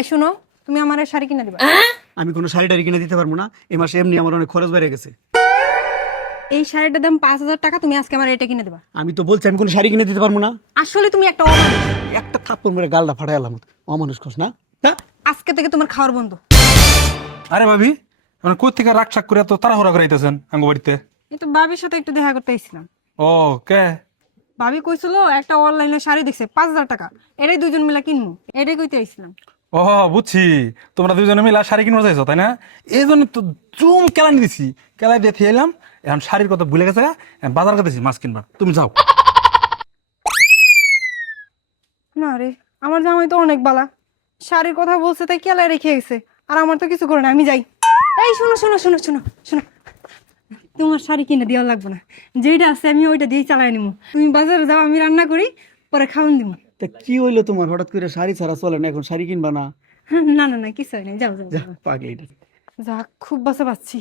এই শোনো, তুমি আমার শাড়ি কিনে দিবা। আমি কোনো শাড়ি টাড়ি কিনে দিতে পারবো না, এই মাসে এমনি আমার অনেক খরচ বেড়ে গেছে। এই শাড়িটার দাম 5,000 টাকা, তুমি আজকে আমার এটা কিনে দিবা। আমি তো বলছি আমি কোনো শাড়ি কিনে দিতে পারবো না। আসলে তুমি একটা অমানুষ। একটা থাপ্পড় মেরে গালটা ফাটাই এলাম, অমানুষ কস না। আজকে থেকে তোমার খাওয়ার বন্ধ। আরে ভাবি, মানে কই থেকে রাগ শাক করে তো তাড়াহুড়া করে আইতেছেন আঙ্গ বাড়িতে? এই তো ভাবির সাথে একটু দেখা করতে এসেছিলাম। ও কে? ভাবি কইছিল একটা অনলাইনে শাড়ি দেখছে 5,000 টাকা, এটাই দুজন মিলে কিনবো, এটাই কইতে এসেছিলাম। ও বুঝছি, তোমরা দুজনে মিলা শাড়ি কিনতে চাইছো তাই না? এই জন্য তো জুম কেলানি দিছি, কেলাই দিয়ে থিয়ে এলাম। এখন শাড়ির কথা ভুলে গেছে, এখন বাজার করতেছি মাছ কিনবা, তুমি যাও। না রে, আমার জামাই তো অনেক বালা, শাড়ির কথা বলছে তাই কেলায় রেখে গেছে, আর আমার তো কিছু করে না, আমি যাই। এই শোনো শোনো শোনো শোনো শোনো, তোমার শাড়ি কিনে দেওয়া লাগবে না, যেটা আছে আমি ওইটা দিয়ে চালাই নিবো। তুমি বাজারে যাও, আমি রান্না করি, পরে খাওয়ান দিব। তা কি হইলো তোমার, হঠাৎ করে শাড়ি ছাড়া চলে না, এখন শাড়ি কিনবা না? না না না, কিছু হয় না, যাও যাও যা যাও। পাগলি। যাক, খুব বাসা পাচ্ছি।